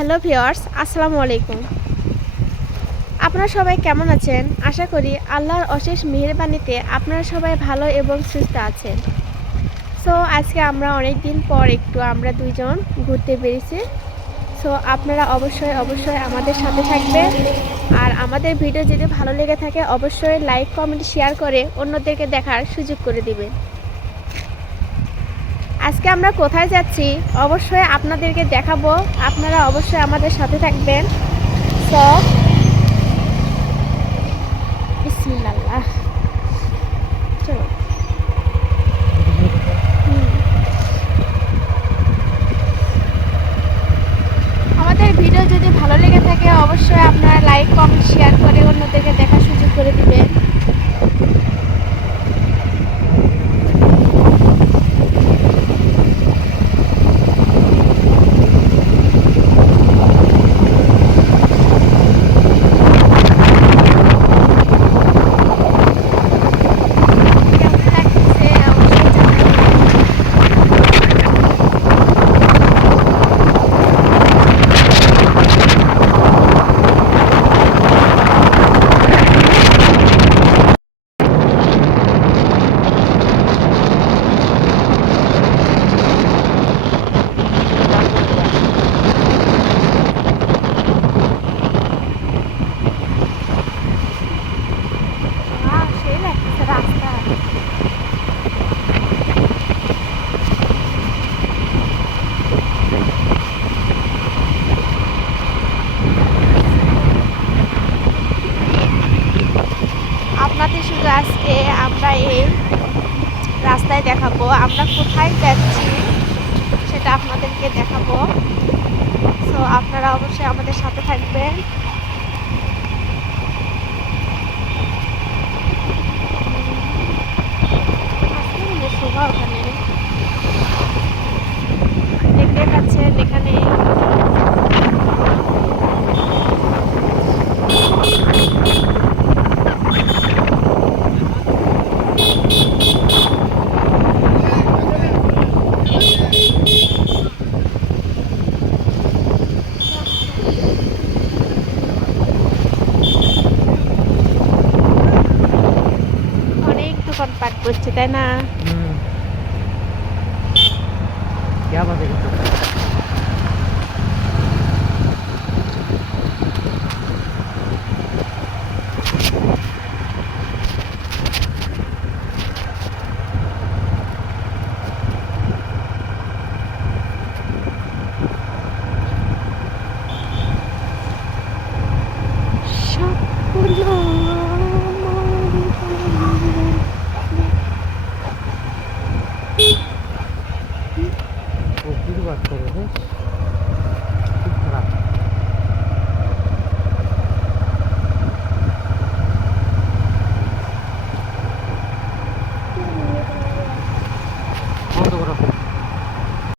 Hello viewers, আসসালামু আলাইকুম। আপনারা সবাই কেমন আছেন? আশা করি আল্লাহর অশেষ মেহেরবানিতে আপনারা সবাই ভালো এবং সুস্থ আছেন। সো আজকে আমরা অনেক দিন পর আমরা দুইজন ঘুরতে বেরিয়েছি। সো আপনারা অবশ্যই আমাদের সাথে থাকবেন। আর আমাদের ভিডিও যদি ভালো লেগে থাকে অবশ্যই লাইক, কমেন্ট, শেয়ার করে অন্যদেরকে দেখার সুযোগ করে দিবেন। আজকে আমরা কোথায় যাচ্ছি অবশ্যই আপনাদেরকে দেখাবো। আপনারা অবশ্যই আমাদের সাথে থাকবেন। সো বিসমিল্লাহ। চলো। আমাদের ভিডিও যদি ভালো লেগে থাকে অবশ্যই আপনারা লাইক, কমেন্ট, শেয়ার করে অন্যদেরকে দেখার সুযোগ করে দিবেন। সেই লাগতেছে রাস্তা। আপনাদের শুধু আজকে আমরা এই রাস্তায় দেখাবো, আমরা কোথায় যাচ্ছি সেটা আপনাদেরকে দেখাবো। সো আপনারা অবশ্যই আমাদের সাথে থাকবেন। শোভা ওখানে দেখতে পাচ্ছেন, এখানে অনেক দোকানপাট বসছে, তাই না? क्या बात है। वो की बात कर रहे थे।